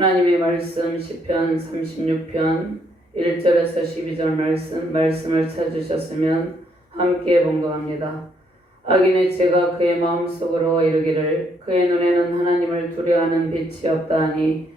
하나님의 말씀 시편 36편 1절에서 12절 말씀을 찾으셨으면 함께 봉독합니다. 악인의 죄가 그의 마음속으로 이르기를 그의 눈에는 하나님을 두려워하는 빛이 없다 하니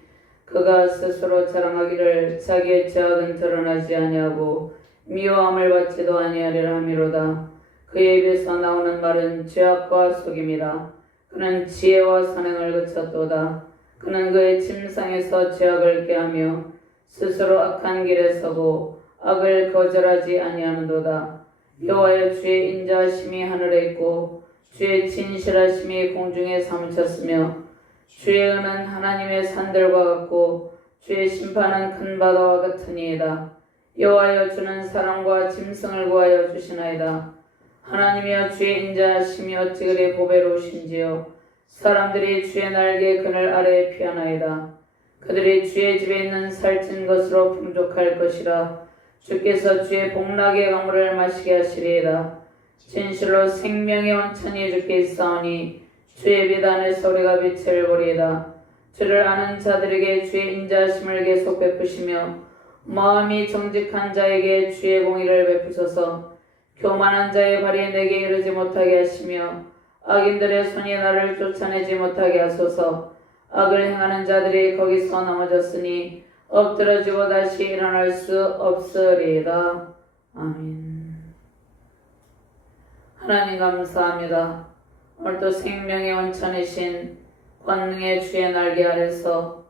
그가 스스로 자랑하기를 자기의 죄악은 드러나지 아니하고 미워함을 받지도 아니하리라 하미로다. 그의 입에서 나오는 말은 죄악과 속임이라. 그는 지혜와 선행을 그쳤도다. 그는 그의 침상에서 죄악을 꾀하며 스스로 악한 길에 서고 악을 거절하지 아니하는도다. 여호와여, 주의 인자하심이 하늘에 있고 주의 진실하심이 공중에 사무쳤으며 주의 은은 하나님의 산들과 같고 주의 심판은 큰 바다와 같으니이다. 여호와여, 주는 사람과 짐승을 구하여 주시나이다. 하나님이여, 주의 인자하심이 어찌 그리 보배로우신지요. 사람들이 주의 날개 그늘 아래에 피하나이다. 그들이 주의 집에 있는 살찐 것으로 풍족할 것이라. 주께서 주의 복락의 강물을 마시게 하시리이다. 진실로 생명의 원천이 주께 있사오니 주의 비단의 소리가 빛을 보리이다. 주를 아는 자들에게 주의 인자하심을 계속 베푸시며 마음이 정직한 자에게 주의 공의를 베푸소서. 교만한 자의 발이 내게 이르지 못하게 하시며 악인들의 손이 나를 쫓아내지 못하게 하소서. 악을 행하는 자들이 거기서 넘어졌으니 엎드러지고 다시 일어날 수 없으리이다. 아멘. 하나님 감사합니다. 오늘도 생명의 원천이신 권능의 주의 날개 아래서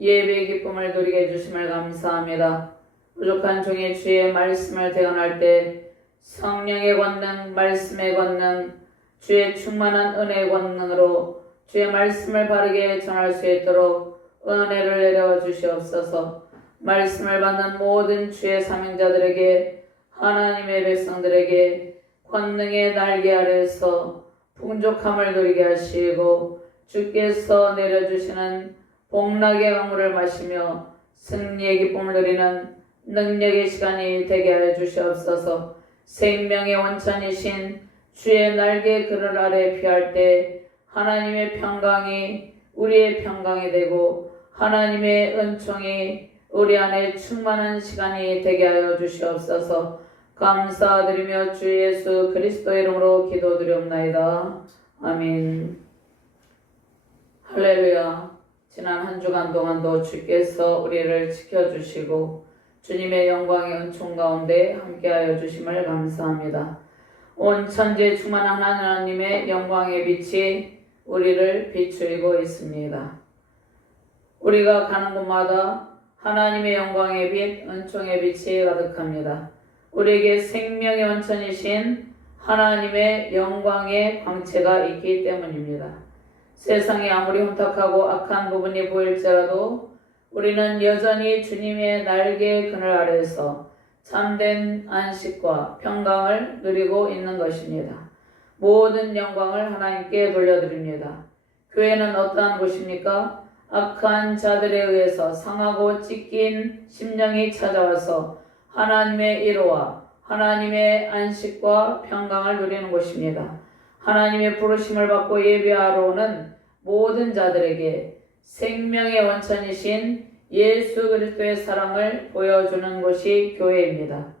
예배의 기쁨을 누리게 해주심을 감사합니다. 부족한 종의 주의 말씀을 대언할 때 성령의 권능, 말씀의 권능, 주의 충만한 은혜의 권능으로 주의 말씀을 바르게 전할 수 있도록 은혜를 내려 주시옵소서. 말씀을 받는 모든 주의 사명자들에게, 하나님의 백성들에게 권능의 날개 아래서 풍족함을 누리게 하시고 주께서 내려주시는 복락의 강물을 마시며 승리의 기쁨을 누리는 능력의 시간이 되게 하여 주시옵소서. 생명의 원천이신 주의 날개 그늘 아래 피할 때 하나님의 평강이 우리의 평강이 되고 하나님의 은총이 우리 안에 충만한 시간이 되게 하여 주시옵소서. 감사드리며 주 예수 그리스도의 이름으로 기도드리옵나이다. 아멘. 할렐루야. 지난 한 주간 동안도 주께서 우리를 지켜주시고 주님의 영광의 은총 가운데 함께하여 주심을 감사합니다. 온 천지에 충만한 하나님의 영광의 빛이 우리를 비추이고 있습니다. 우리가 가는 곳마다 하나님의 영광의 빛, 은총의 빛이 가득합니다. 우리에게 생명의 원천이신 하나님의 영광의 광채가 있기 때문입니다. 세상이 아무리 혼탁하고 악한 부분이 보일지라도 우리는 여전히 주님의 날개 그늘 아래서 참된 안식과 평강을 누리고 있는 것입니다. 모든 영광을 하나님께 돌려드립니다. 교회는 어떠한 곳입니까? 악한 자들에 의해서 상하고 찢긴 심령이 찾아와서 하나님의 위로와 하나님의 안식과 평강을 누리는 곳입니다. 하나님의 부르심을 받고 예배하러 오는 모든 자들에게 생명의 원천이신 예수 그리스도의 사랑을 보여주는 곳이 교회입니다.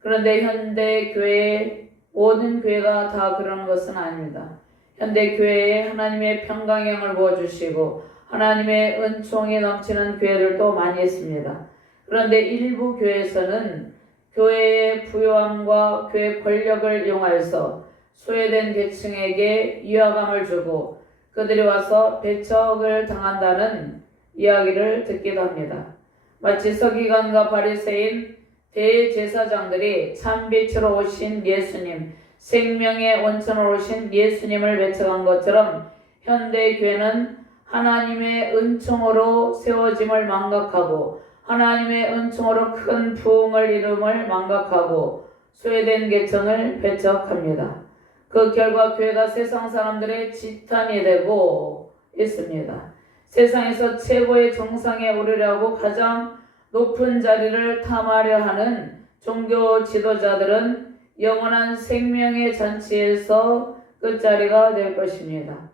그런데 현대 교회의 모든 교회가 다 그런 것은 아닙니다. 현대 교회에 하나님의 평강의 영을 부어주시고 하나님의 은총이 넘치는 교회들도 많이 있습니다. 그런데 일부 교회에서는 교회의 부요함과 교회 권력을 이용하여서 소외된 계층에게 위화감을 주고 그들이 와서 배척을 당한다는 이야기를 듣기도 합니다. 마치 서기관과 바리새인 대제사장들이 참빛으로 오신 예수님, 생명의 원천으로 오신 예수님을 배척한 것처럼 현대 교회는 하나님의 은총으로 세워짐을 망각하고 하나님의 은총으로 큰 부흥을 이룸을 망각하고 소외된 계층을 배척합니다. 그 결과 교회가 세상 사람들의 지탄이 되고 있습니다. 세상에서 최고의 정상에 오르려고 가장 높은 자리를 탐하려 하는 종교 지도자들은 영원한 생명의 잔치에서 끝자리가 될 것입니다.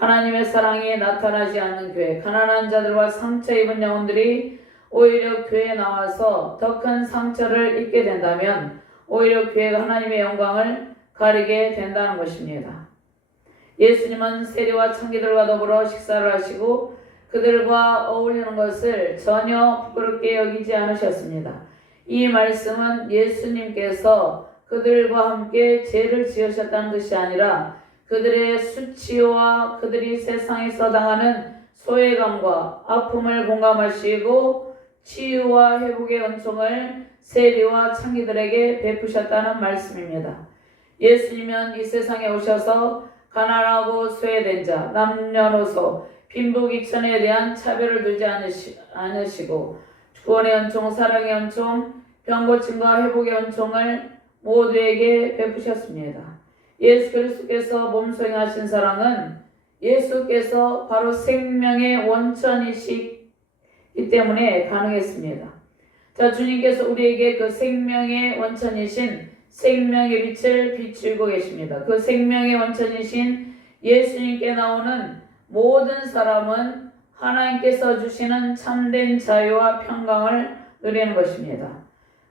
하나님의 사랑이 나타나지 않는 교회, 가난한 자들과 상처 입은 영혼들이 오히려 교회에 나와서 더 큰 상처를 입게 된다면 오히려 교회가 하나님의 영광을 가리게 된다는 것입니다. 예수님은 세리와 창기들과 더불어 식사를 하시고 그들과 어울리는 것을 전혀 부끄럽게 여기지 않으셨습니다. 이 말씀은 예수님께서 그들과 함께 죄를 지으셨다는 뜻이 아니라 그들의 수치와 그들이 세상에서 당하는 소외감과 아픔을 공감하시고 치유와 회복의 은총을 세리와 창기들에게 베푸셨다는 말씀입니다. 예수님은 이 세상에 오셔서 가난하고 소외된 자, 남녀노소, 빈부귀천에 대한 차별을 두지 않으시고 구원의 은총, 사랑의 은총, 병고침과 회복의 은총을 모두에게 베푸셨습니다. 예수 그리스도께서 몸소 행하신 사랑은 예수께서 바로 생명의 원천이시기 때문에 가능했습니다. 자, 주님께서 우리에게 그 생명의 원천이신 생명의 빛을 비추고 계십니다. 그 생명의 원천이신 예수님께 나오는 모든 사람은 하나님께서 주시는 참된 자유와 평강을 누리는 것입니다.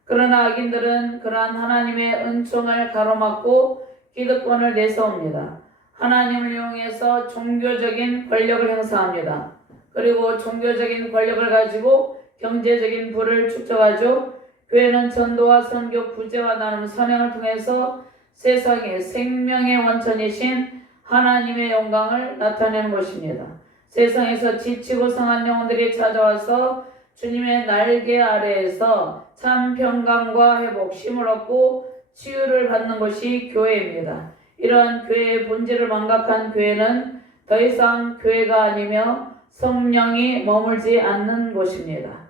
그러나 악인들은 그러한 하나님의 은총을 가로막고 기득권을 내세웁니다. 하나님을 이용해서 종교적인 권력을 행사합니다. 그리고 종교적인 권력을 가지고 경제적인 부를 축적하죠. 교회는 전도와 선교, 구제와 나눔, 선행을 통해서 세상의 생명의 원천이신 하나님의 영광을 나타내는 것입니다. 세상에서 지치고 상한 영혼들이 찾아와서 주님의 날개 아래에서 참 평강과 회복, 쉼을 얻고 치유를 받는 것이 교회입니다. 이러한 교회의 본질을 망각한 교회는 더 이상 교회가 아니며 성령이 머물지 않는 곳입니다.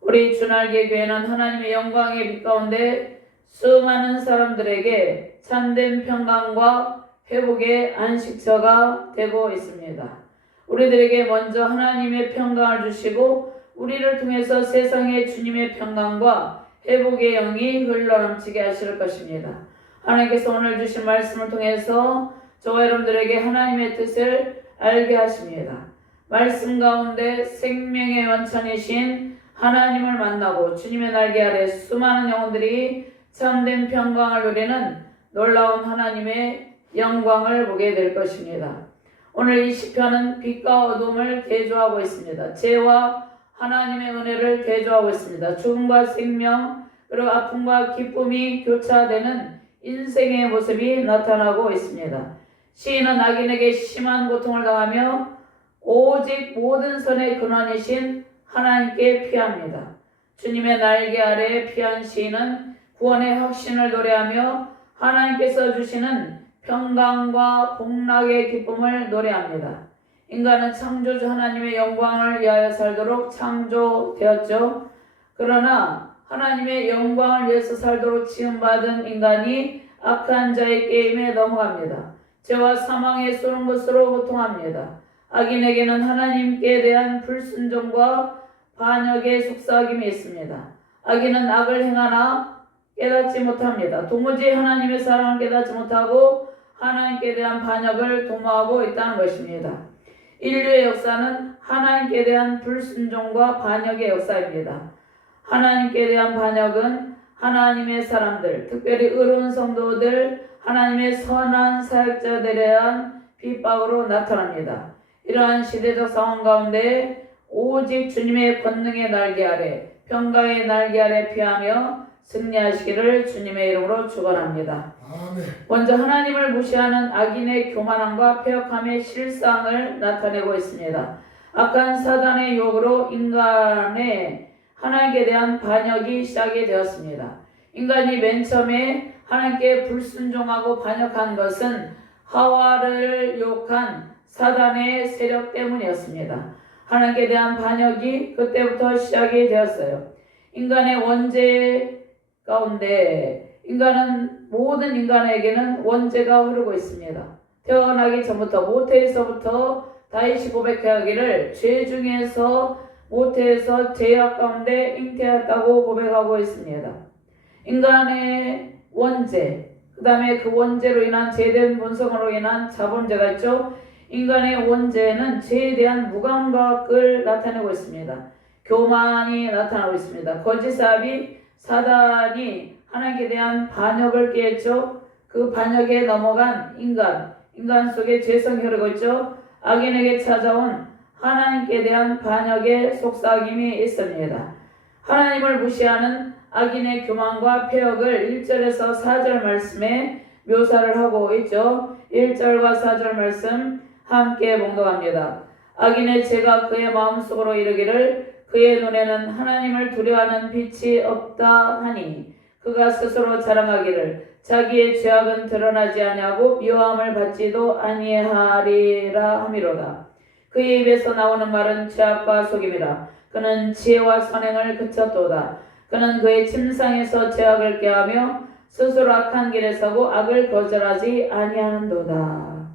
우리 주날개 교회는 하나님의 영광의 빛 가운데 수많은 사람들에게 참된 평강과 회복의 안식처가 되고 있습니다. 우리들에게 먼저 하나님의 평강을 주시고 우리를 통해서 세상에 주님의 평강과 회복의 영이 흘러넘치게 하실 것입니다. 하나님께서 오늘 주신 말씀을 통해서 저와 여러분들에게 하나님의 뜻을 알게 하십니다. 말씀 가운데 생명의 원천이신 하나님을 만나고 주님의 날개 아래 수많은 영혼들이 참된 평강을 누리는 놀라운 하나님의 영광을 보게 될 것입니다. 오늘 이 시편은 빛과 어둠을 대조하고 있습니다. 죄와 하나님의 은혜를 대조하고 있습니다. 죽음과 생명 그리고 아픔과 기쁨이 교차되는 인생의 모습이 나타나고 있습니다. 시인은 악인에게 심한 고통을 당하며 오직 모든 선의 근원이신 하나님께 피합니다. 주님의 날개 아래 피한 시인은 구원의 확신을 노래하며 하나님께서 주시는 평강과 복락의 기쁨을 노래합니다. 인간은 창조주 하나님의 영광을 위하여 살도록 창조되었죠. 그러나 하나님의 영광을 위해서 살도록 지음받은 인간이 악한 자의 게임에 넘어갑니다. 죄와 사망에 쏘는 것으로 고통합니다. 악인에게는 하나님께 대한 불순종과 반역의 속삭임이 있습니다. 악인은 악을 행하나 깨닫지 못합니다. 도무지 하나님의 사랑을 깨닫지 못하고 하나님께 대한 반역을 도모하고 있다는 것입니다. 인류의 역사는 하나님께 대한 불순종과 반역의 역사입니다. 하나님께 대한 반역은 하나님의 사람들, 특별히 의로운 성도들, 하나님의 선한 사역자들에 대한 핍박으로 나타납니다. 이러한 시대적 상황 가운데 오직 주님의 권능의 날개 아래, 평강의 날개 아래 피하며 승리하시기를 주님의 이름으로 축원합니다. 먼저 하나님을 무시하는 악인의 교만함과 폐역함의 실상을 나타내고 있습니다. 악한 사단의 유혹으로 인간의 하나님께 대한 반역이 시작이 되었습니다. 인간이 맨 처음에 하나님께 불순종하고 반역한 것은 하와를 유혹한 사단의 세력 때문이었습니다. 하나님께 대한 반역이 그때부터 시작이 되었어요. 인간의 원죄 가운데 모든 인간에게는 원죄가 흐르고 있습니다. 태어나기 전부터 모태에서부터 다윗이 고백하기를 죄 중에서 모태에서 죄악 가운데 잉태했다고 고백하고 있습니다. 인간의 원죄, 그 다음에 그 원죄로 인한 죄된 본성으로 인한 자본죄가 있죠. 인간의 원죄는 죄에 대한 무감각을 나타내고 있습니다. 교만이 나타나고 있습니다. 거짓사업이 사단이 하나님께 대한 반역을 깨했죠. 그 반역에 넘어간 인간 속에 죄성이 흐르고 있죠. 악인에게 찾아온 하나님께 대한 반역의 속삭임이 있습니다. 하나님을 무시하는 악인의 교만과 폐역을 1절에서 4절 말씀에 묘사를 하고 있죠. 1절과 4절 말씀 함께 봉독합니다. 악인의 죄가 그의 마음속으로 이르기를 그의 눈에는 하나님을 두려워하는 빛이 없다 하니 그가 스스로 자랑하기를 자기의 죄악은 드러나지 아니하고 미워함을 받지도 아니하리라 함이로다. 그의 입에서 나오는 말은 죄악과 속임이라. 그는 지혜와 선행을 그쳤도다. 그는 그의 침상에서 죄악을 꾀하며 스스로 악한 길에 서고 악을 거절하지 아니하는도다.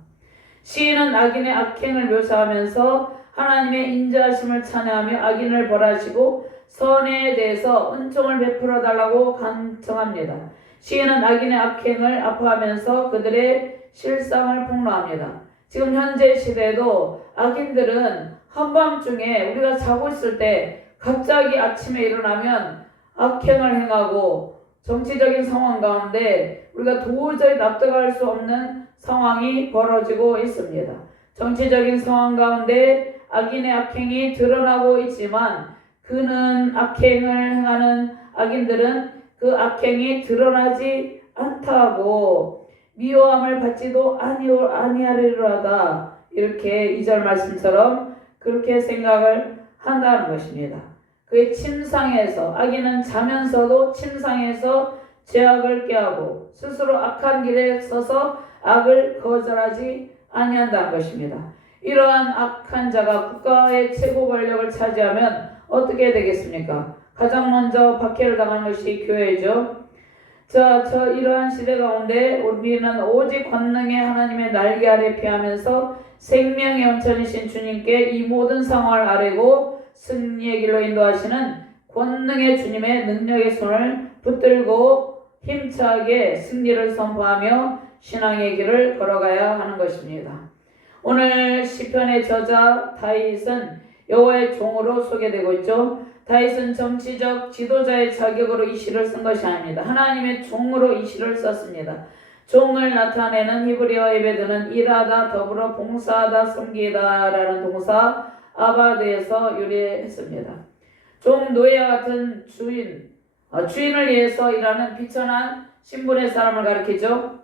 시인은 악인의 악행을 묘사하면서 하나님의 인자하심을 찬양하며 악인을 벌하시고 선에 대해서 은총을 베풀어 달라고 간청합니다. 시인은 악인의 악행을 아파하면서 그들의 실상을 폭로합니다. 지금 현재 시대에도 악인들은 한밤중에 우리가 자고 있을 때 갑자기 아침에 일어나면 악행을 행하고 정치적인 상황 가운데 우리가 도저히 납득할 수 없는 상황이 벌어지고 있습니다. 정치적인 상황 가운데 악인의 악행이 드러나고 있지만 그는 악행을 행하는 악인들은 그 악행이 드러나지 않다고 미워함을 받지도 아니하리로다. 이렇게 2절 말씀처럼 그렇게 생각을 한다는 것입니다. 그의 침상에서 악인은 자면서도 침상에서 죄악을 꾀하고 스스로 악한 길에 서서 악을 거절하지 아니한다는 것입니다. 이러한 악한 자가 국가의 최고 권력을 차지하면 어떻게 되겠습니까? 가장 먼저 박해를 당하는 것이 교회죠. 이러한 시대 가운데 우리는 오직 권능의 하나님의 날개 아래 피하면서 생명의 원천이신 주님께 이 모든 상황을 아뢰고 승리의 길로 인도하시는 권능의 주님의 능력의 손을 붙들고 힘차게 승리를 선포하며 신앙의 길을 걸어가야 하는 것입니다. 오늘 시편의 저자 다윗은 여호와의 종으로 소개되고 있죠. 다윗은 정치적 지도자의 자격으로 이 시를 쓴 것이 아닙니다. 하나님의 종으로 이 시를 썼습니다. 종을 나타내는 히브리어 에베드는 일하다, 더불어 봉사하다, 섬기다 라는 동사 아바드에서 유래했습니다. 종, 노예와 같은 주인을 위해서 일하는 비천한 신분의 사람을 가리키죠.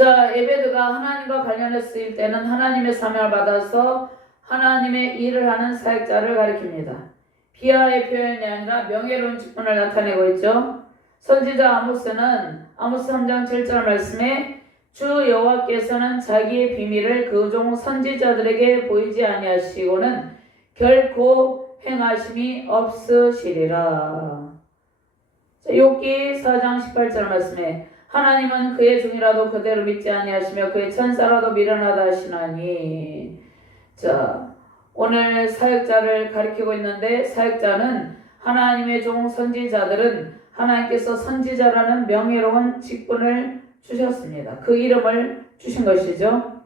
에베드가 하나님과 관련해 쓰일 때는 하나님의 사명을 받아서 하나님의 일을 하는 사역자를 가리킵니다. 비하의 표현이 아니라 명예로운 직분을 나타내고 있죠. 선지자 아모스는 아모스 3장 7절 말씀에 주 여호와께서는 자기의 비밀을 그 종 선지자들에게 보이지 아니하시고는 결코 행하심이 없으시리라. 욥기 4장 18절 말씀에 하나님은 그의 종이라도 그대로 믿지 아니하시며 그의 천사라도 미련하다 하시나니. 오늘 사역자를 가리키고 있는데 사역자는 하나님의 종 선지자들은 하나님께서 선지자라는 명예로운 직분을 주셨습니다. 그 이름을 주신 것이죠.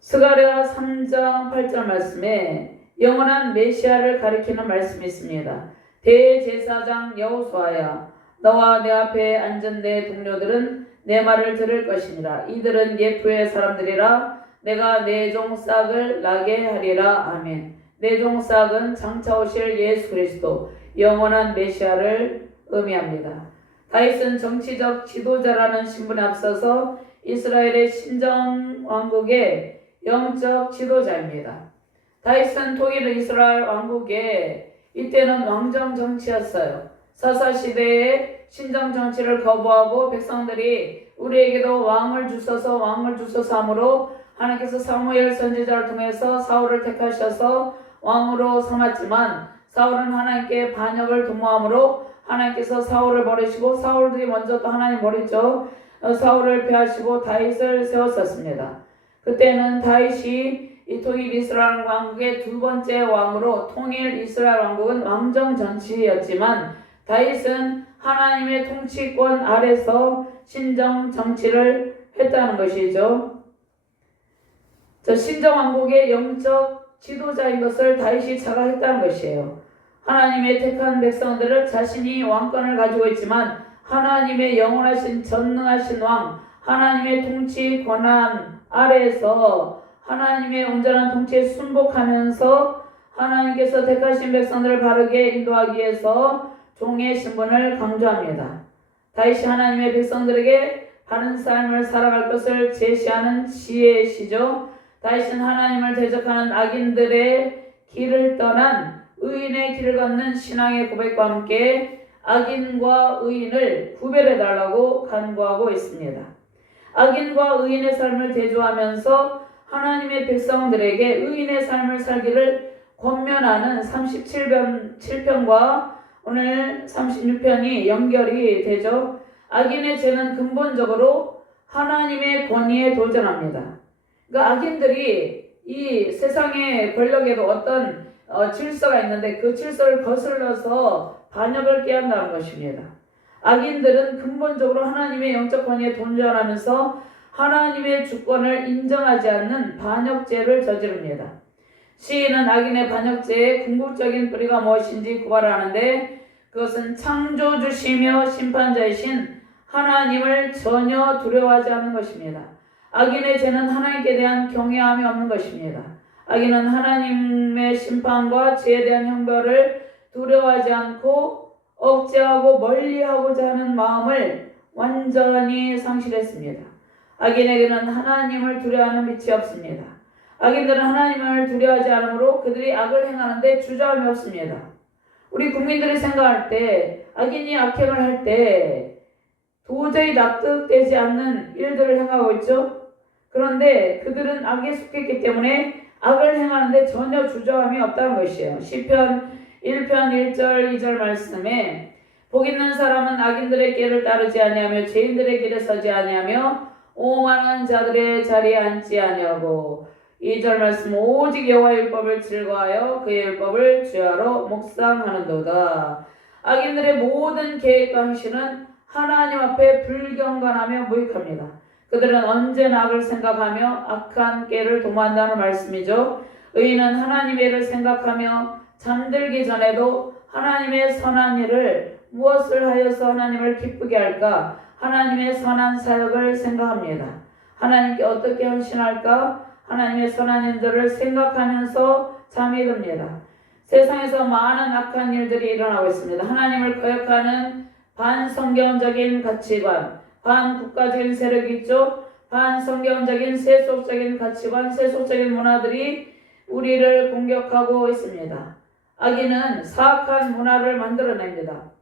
스가랴 3장 8절 말씀에 영원한 메시아를 가리키는 말씀이 있습니다. 대제사장 여호수아야 너와 내 앞에 앉은 내 동료들은 내 말을 들을 것이니라. 이들은 예프의 사람들이라. 내가 내 종 싹을 나게 하리라. 아멘. 내 종 싹은 장차 오실 예수 그리스도 영원한 메시아를 의미합니다. 다윗은 정치적 지도자라는 신분에 앞서서 이스라엘의 신정 왕국의 영적 지도자입니다. 다윗은 통일 이스라엘 왕국의 이때는 왕정 정치였어요. 사사시대의 신정 정치를 거부하고 백성들이 우리에게도 왕을 주소서 함으로 하나님께서 사무엘 선지자를 통해서 사울을 택하셔서 왕으로 삼았지만 사울은 하나님께 반역을 도모함으로 하나님께서 사울을 버리시고 사울들이 먼저 또 하나님 버리죠. 사울을 폐하시고 다윗을 세웠었습니다. 그때는 다윗이 이 통일 이스라엘 왕국의 두 번째 왕으로 통일 이스라엘 왕국은 왕정 정치였지만 다윗은 하나님의 통치권 아래서 신정 정치를 했다는 것이죠. 저 신정왕국의 영적 지도자인 것을 다윗이 자각했다는 것이에요. 하나님의 택한 백성들을 자신이 왕권을 가지고 있지만 하나님의 영원하신 전능하신 왕, 하나님의 통치 권한 아래에서 하나님의 온전한 통치에 순복하면서 하나님께서 택하신 백성들을 바르게 인도하기 위해서 종의 신분을 강조합니다. 다윗이 하나님의 백성들에게 바른 삶을 살아갈 것을 제시하는 지혜시죠. 다윗은 하나님을 대적하는 악인들의 길을 떠난 의인의 길을 걷는 신앙의 고백과 함께 악인과 의인을 구별해달라고 간구하고 있습니다. 악인과 의인의 삶을 대조하면서 하나님의 백성들에게 의인의 삶을 살기를 권면하는 37편과 오늘 36편이 연결이 되죠. 악인의 죄는 근본적으로 하나님의 권위에 도전합니다. 그러니까 악인들이 이 세상의 권력에도 어떤 질서가 있는데 그 질서를 거슬러서 반역을 깨한다는 것입니다. 악인들은 근본적으로 하나님의 영적 권위에 도전하면서 하나님의 주권을 인정하지 않는 반역죄를 저지릅니다. 시인은 악인의 반역죄의 궁극적인 뿌리가 무엇인지 고발하는데 그것은 창조주시며 심판자이신 하나님을 전혀 두려워하지 않는 것입니다. 악인의 죄는 하나님께 대한 경외함이 없는 것입니다. 악인은 하나님의 심판과 죄에 대한 형벌을 두려워하지 않고 억제하고 멀리하고자 하는 마음을 완전히 상실했습니다. 악인에게는 하나님을 두려워하는 빛이 없습니다. 악인들은 하나님을 두려워하지 않으므로 그들이 악을 행하는데 주저함이 없습니다. 우리 국민들이 생각할 때 악인이 악행을 할 때 도저히 납득되지 않는 일들을 행하고 있죠. 그런데 그들은 악에 속했기 때문에 악을 행하는데 전혀 주저함이 없다는 것이에요. 시편 1편 1절 2절 말씀에 복 있는 사람은 악인들의 길을 따르지 아니하며 죄인들의 길에 서지 아니하며 오만한 자들의 자리에 앉지 아니하고 2절 말씀 오직 여호와의 율법을 즐거워하여 그의 율법을 주야로 묵상하는도다. 악인들의 모든 계획과 행실은 하나님 앞에 불경건하며 무익합니다. 그들은 언제나 악을 생각하며 악한 꾀를 도모한다는 말씀이죠. 의인은 하나님의 일을 생각하며 잠들기 전에도 하나님의 선한 일을 무엇을 하여서 하나님을 기쁘게 할까? 하나님의 선한 사역을 생각합니다. 하나님께 어떻게 헌신할까? 하나님의 선한 일들을 생각하면서 잠이 듭니다. 세상에서 많은 악한 일들이 일어나고 있습니다. 하나님을 거역하는 반성경적인 가치관, 반국가적인 세력이 있죠. 반성경적인 세속적인 가치관, 세속적인 문화들이 우리를 공격하고 있습니다. 악인은 사악한 문화를 만들어냅니다.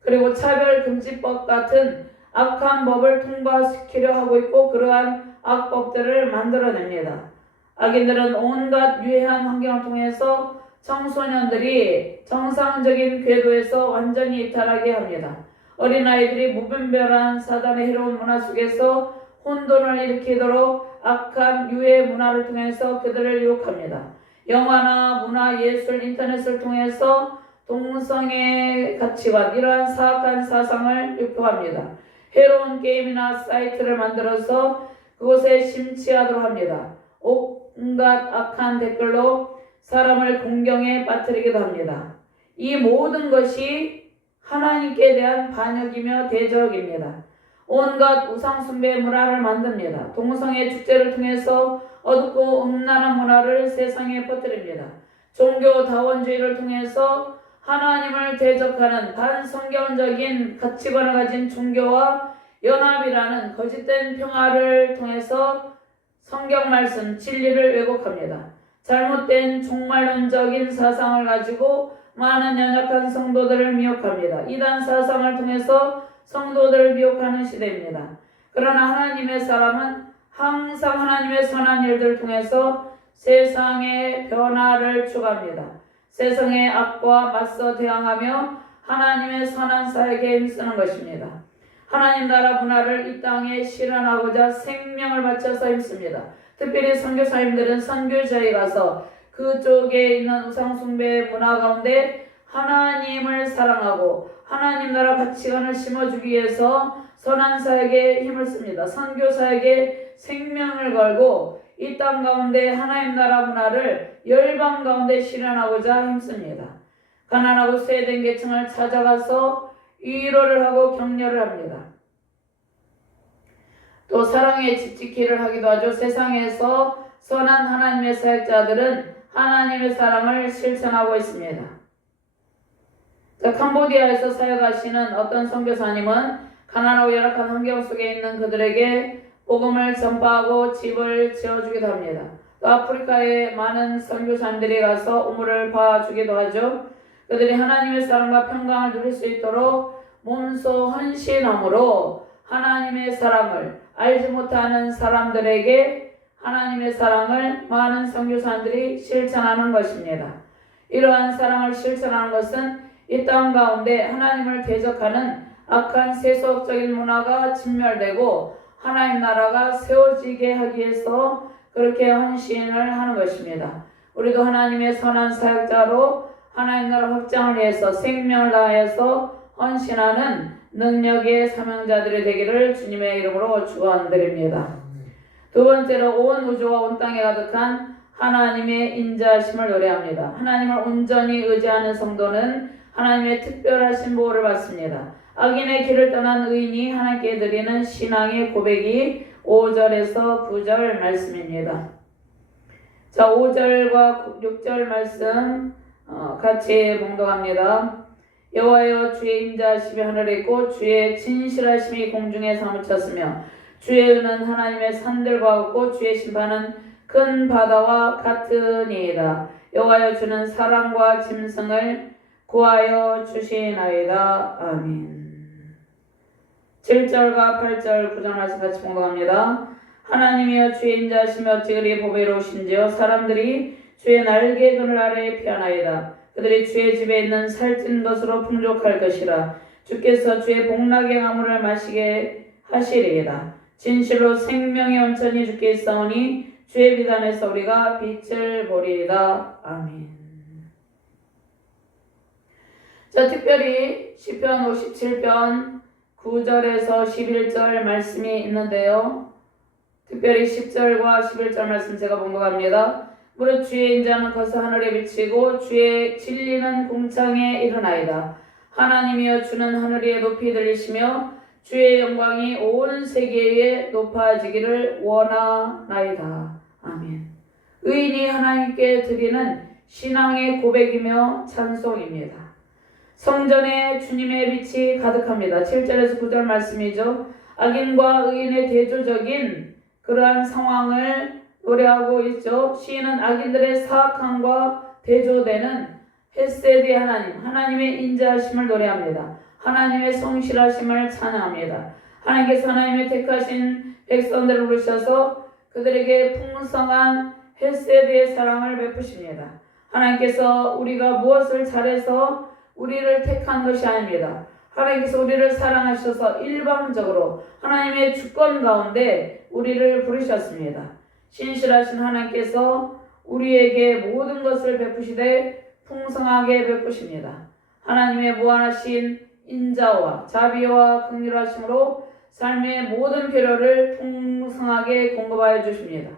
그리고 차별금지법 같은 악한 법을 통과시키려 하고 있고 그러한 악법들을 만들어냅니다. 악인들은 온갖 유해한 환경을 통해서 청소년들이 정상적인 궤도에서 완전히 이탈하게 합니다. 어린아이들이 무분별한 사단의 해로운 문화 속에서 혼돈을 일으키도록 악한 유해 문화를 통해서 그들을 유혹합니다. 영화나 문화, 예술, 인터넷을 통해서 동성애 가치관, 이러한 사악한 사상을 유포합니다. 해로운 게임이나 사이트를 만들어서 그곳에 심취하도록 합니다. 온갖 악한 댓글로 사람을 공경에 빠뜨리기도 합니다. 이 모든 것이 하나님께 대한 반역이며 대적입니다. 온갖 우상숭배 문화를 만듭니다. 동성애 축제를 통해서 어둡고 음란한 문화를 세상에 퍼뜨립니다. 종교다원주의를 통해서 하나님을 대적하는 반성경적인 가치관을 가진 종교와 연합이라는 거짓된 평화를 통해서 성경 말씀, 진리를 왜곡합니다. 잘못된 종말론적인 사상을 가지고 많은 연약한 성도들을 미혹합니다. 이단 사상을 통해서 성도들을 미혹하는 시대입니다. 그러나 하나님의 사람은 항상 하나님의 선한 일들을 통해서 세상의 변화를 추구합니다. 세상의 악과 맞서 대항하며 하나님의 선한 사역에 힘쓰는 것입니다. 하나님 나라 문화를 이 땅에 실현하고자 생명을 바쳐서 힘씁니다. 특별히 선교사님들은 선교지에 가서 그쪽에 있는 우상숭배 문화 가운데 하나님을 사랑하고 하나님 나라 가치관을 심어주기 위해서 선한 사역에 힘을 씁니다. 선교사에게 생명을 걸고 이 땅 가운데 하나님 나라 문화를 열방 가운데 실현하고자 힘씁니다. 가난하고 쇠된 계층을 찾아가서 위로를 하고 격려를 합니다. 또 사랑의 집 지키를 하기도 하죠. 세상에서 선한 하나님의 사역자들은 하나님의 사랑을 실천하고 있습니다. 캄보디아에서 사역하시는 어떤 선교사님은 가난하고 열악한 환경 속에 있는 그들에게 복음을 전파하고 집을 지어주기도 합니다. 또 아프리카에 많은 선교사님들이 가서 우물을 파주기도 하죠. 그들이 하나님의 사랑과 평강을 누릴 수 있도록 몸소 헌신함으로 하나님의 사랑을 알지 못하는 사람들에게 하나님의 사랑을 많은 선교사님들이 실천하는 것입니다. 이러한 사랑을 실천하는 것은 이 땅 가운데 하나님을 대적하는 악한 세속적인 문화가 진멸되고 하나님 나라가 세워지게 하기 위해서 그렇게 헌신을 하는 것입니다. 우리도 하나님의 선한 사역자로 하나님 나라 확장을 위해서 생명을 다해서 헌신하는 능력의 사명자들이 되기를 주님의 이름으로 축원드립니다. 두 번째로 온 우주와 온 땅에 가득한 하나님의 인자하심을 노래합니다. 하나님을 온전히 의지하는 성도는 하나님의 특별하신 보호를 받습니다. 악인의 길을 떠난 의인이 하나님께 드리는 신앙의 고백이 5절에서 9절 말씀입니다. 자, 5절과 6절 말씀 같이 봉독합니다. 여호와여, 주의 인자하심이 하늘에 있고 주의 진실하심이 공중에 사무쳤으며 주의 은은 하나님의 산들과 같고 주의 심판은 큰 바다와 같으니이다. 여호와여, 주는 사람과 짐승을 구하여 주시나이다. 아멘. 7절과 8절 9절 말씀 같이 봉독합니다. 하나님이여, 주의 인자하심이 어찌 그리 보배로우신지요. 사람들이 주의 날개 그늘 아래에 피하나이다. 그들이 주의 집에 있는 살찐 것으로 풍족할 것이라. 주께서 주의 복락의 가물을 마시게 하시리이다. 진실로 생명의 온천이 주께 있사오니 주의 비단에서 우리가 빛을 보리이다. 아멘. 자, 특별히 시편 57편 9절에서 11절 말씀이 있는데요. 특별히 10절과 11절 말씀 제가 봉독합니다. 무릇 주의 인자는 커서 하늘에 비치고 주의 진리는 궁창에 이르나이다. 하나님이여, 주는 하늘 위에 높이 들리시며 주의 영광이 온 세계에 높아지기를 원하나이다. 아멘. 의인이 하나님께 드리는 신앙의 고백이며 찬송입니다. 성전에 주님의 빛이 가득합니다. 7절에서 9절 말씀이죠. 악인과 의인의 대조적인 그러한 상황을 노래하고 있죠. 시인은 악인들의 사악함과 대조되는 헤세드의 하나님, 하나님의 인자하심을 노래합니다. 하나님의 성실하심을 찬양합니다. 하나님께서 하나님의 택하신 백성들을 부르셔서 그들에게 풍성한 헤세드의 사랑을 베푸십니다. 하나님께서 우리가 무엇을 잘해서 우리를 택한 것이 아닙니다. 하나님께서 우리를 사랑하셔서 일방적으로 하나님의 주권 가운데 우리를 부르셨습니다. 신실하신 하나님께서 우리에게 모든 것을 베푸시되 풍성하게 베푸십니다. 하나님의 무한하신 인자와 자비와 긍휼하심으로 삶의 모든 필요를 풍성하게 공급하여 주십니다.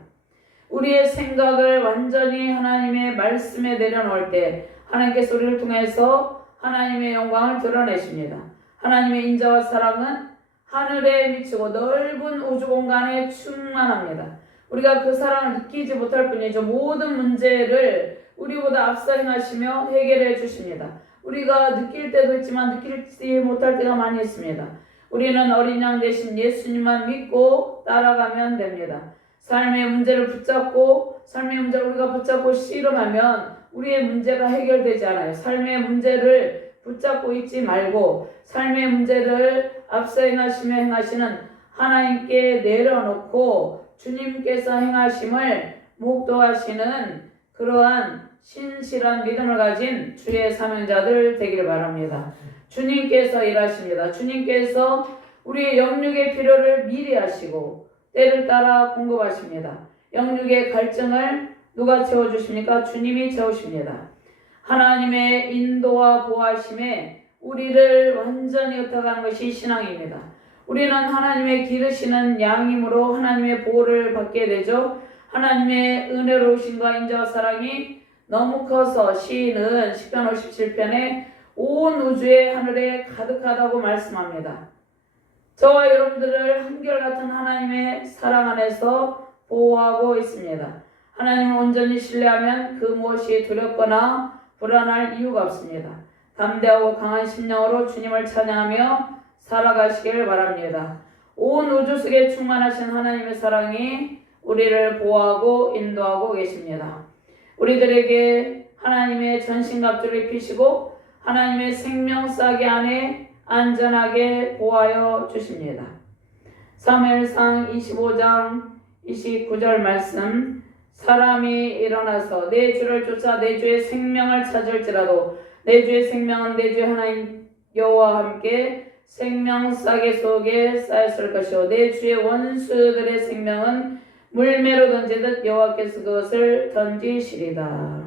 우리의 생각을 완전히 하나님의 말씀에 내려놓을 때 하나님께서 우리를 통해서 하나님의 영광을 드러내십니다. 하나님의 인자와 사랑은 하늘에 미치고 넓은 우주 공간에 충만합니다. 우리가 그 사랑을 느끼지 못할 뿐이죠. 모든 문제를 우리보다 앞서 행하시며 해결해 주십니다. 우리가 느낄 때도 있지만 느끼지 못할 때가 많이 있습니다. 우리는 어린 양 대신 예수님만 믿고 따라가면 됩니다. 삶의 문제를 붙잡고 삶의 문제를 우리가 붙잡고 씨름하면 우리의 문제가 해결되지 않아요. 삶의 문제를 붙잡고 있지 말고 삶의 문제를 앞서 행하시는 하나님께 내려놓고 주님께서 행하심을 목도하시는 그러한 신실한 믿음을 가진 주의 사명자들 되기를 바랍니다. 주님께서 일하십니다. 주님께서 우리의 영육의 필요를 미리 하시고 때를 따라 공급하십니다. 영육의 갈증을 누가 채워주십니까? 주님이 채우십니다. 하나님의 인도와 보호하심에 우리를 완전히 의탁하는 것이 신앙입니다. 우리는 하나님의 기르시는 양이므로 하나님의 보호를 받게 되죠. 하나님의 은혜로우심과 인자와 사랑이 너무 커서 시인은 시편 57편에 온 우주의 하늘에 가득하다고 말씀합니다. 저와 여러분들을 한결같은 하나님의 사랑 안에서 보호하고 있습니다. 하나님을 온전히 신뢰하면 그 무엇이 두렵거나 불안할 이유가 없습니다. 담대하고 강한 심령으로 주님을 찬양하며 살아가시길 바랍니다. 온 우주 속에 충만하신 하나님의 사랑이 우리를 보호하고 인도하고 계십니다. 우리들에게 하나님의 전신갑주를 입히시고 하나님의 생명싸개 안에 안전하게 보호하여 주십니다. 사무엘상 25장 29절 말씀, 사람이 일어나서 내 주를 쫓아 내 주의 생명을 찾을지라도 내 주의 생명은 내 주의 하나님 여호와와 함께 생명싸개 속에 쌓였을 것이요 내 주의 원수들의 생명은 물매로 던지듯 여호와께서 그것을 던지시리다.